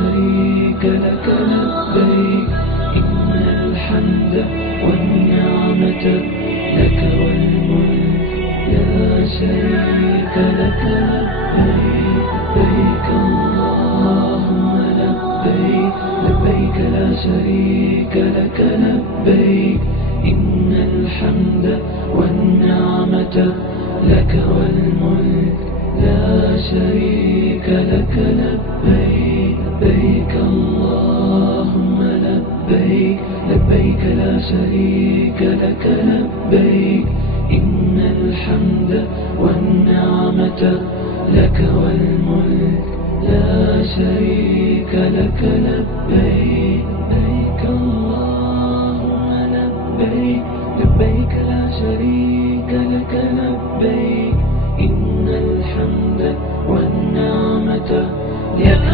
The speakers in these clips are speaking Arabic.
شريك لك لبيك إن الحمد والنعمة لك والملك لا شريك لك لبيك لبيك اللهم لبيك لبيك لا شريك لك لبيك إن الحمد والنعمة لك والملك لا شريك لك لبيك لبيك اللهم لبيك لبيك لا شريك لك لبيك إن الحمد والنعمة لك والملك لا شريك لك لبيك لبيك اللهم لبيك لبيك لا شريك لك لبيك إن الحمد والنعمة لك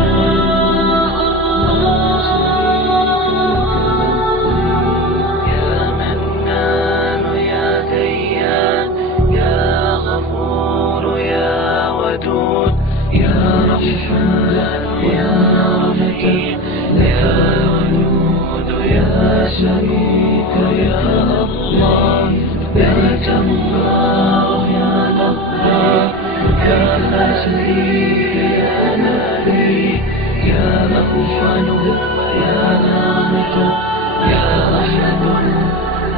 يا منان يا ديان يا غفور يا ودود يا رحمن يا رحيم يا ودود يا شريك يا الله لك الله يا الله يا لا شريك يا نبي يا رحمن يا نعمة يا أحد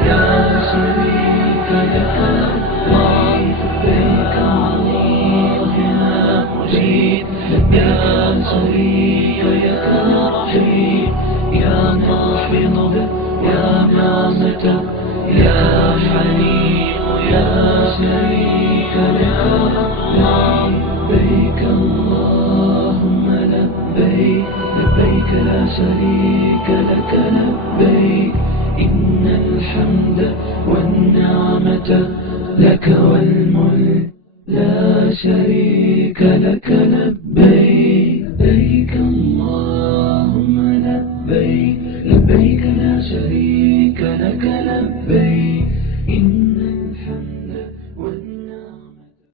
يا شريك لك الله لبيك الله يا مجيد يا شريك يا رحيم يا محفظ يا نعمة يا حليم يا شريك لك الله لبيك اللهم لبيك لبيك لا شريك لك لبيك إن الحمد والنعمة لك والملك لا شريك لك لبيك